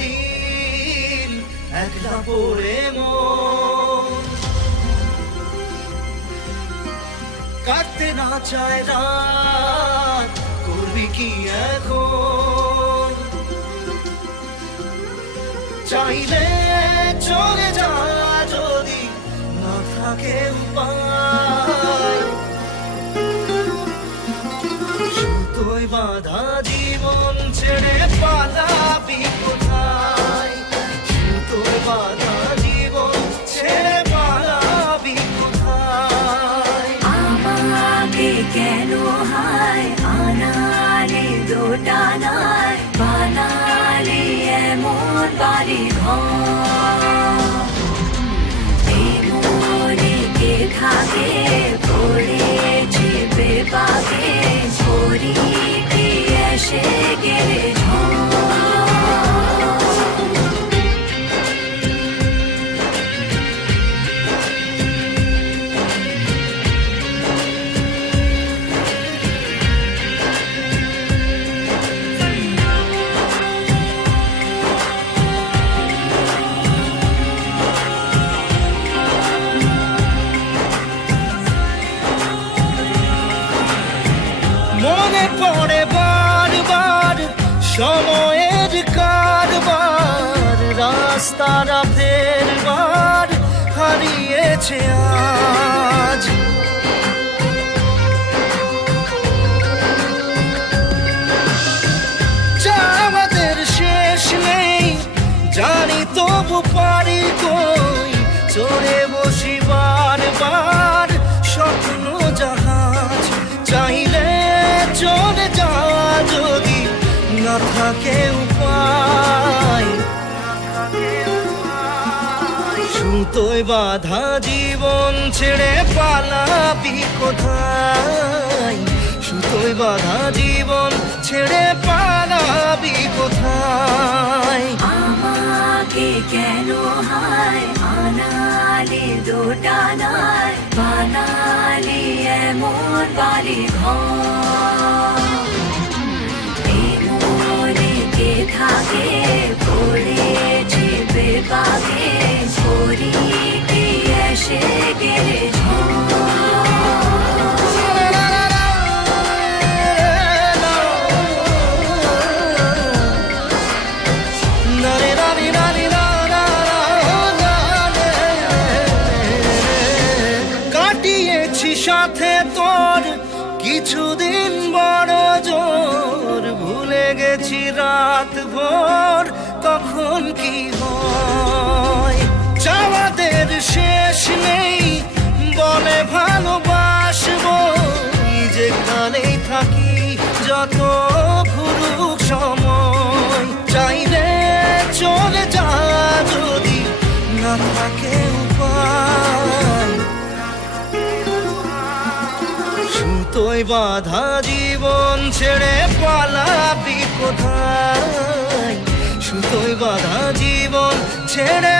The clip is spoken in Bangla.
দিন একলা পড়ে মন কাটতে না চায় রাত করবি কি এখন চাইলে চলে যা যদি না থাকে উপায় সুতোয় বাঁধা জীবন ছেড়ে পালাবি কোথায় সুতোয় বাঁধা জীবন ছেড়ে পালাবি কোথায় আমাকে কেন হায় আনালি দোটানায় বানালি এমন বাড়ি ঘর এই মনে কে থাকে পড়েছি বেপাকে পড়ি কি এসে গেলে মনে পড়ে বারবার সময়ের কারবার রাস্তারা ফেরবার হারিয়েছে আজ যা আমাদের শেষ নেই জানি তবু পারি কই চড়ে বসি বারবার স্বপ্ন জাহাজ চাইলে চলে যা যদি না থাকে উপায় সুতোয় বাঁধা জীবন ছেড়ে পালাবি কোথায় সুতোয় বাঁধা জীবন ছেড়ে পালাবি কোথায় আমাকে কেন হায় আনালি দোটানায় বানালি এমন বাড়ি ঘর এই মনে কে থাকে পড়েছি বেপাকে পড়ি কি এসে গেলে কাটিয়েছি সাথে তোর কিছুদিন বড় জোর ভুলে গেছি রাত ভোর কখন কি হয় চাওয়াদের শেষ নেই বলে ভালোবাসবো যেখানেই থাকি যত ঘুরুক সময় চাইলে চলে যা যদি না থাকে উপায় সুতোয় বাঁধা জীবন ছেড়ে পালাবি কোথায় সুতোয় বাঁধা জীবন ছেড়ে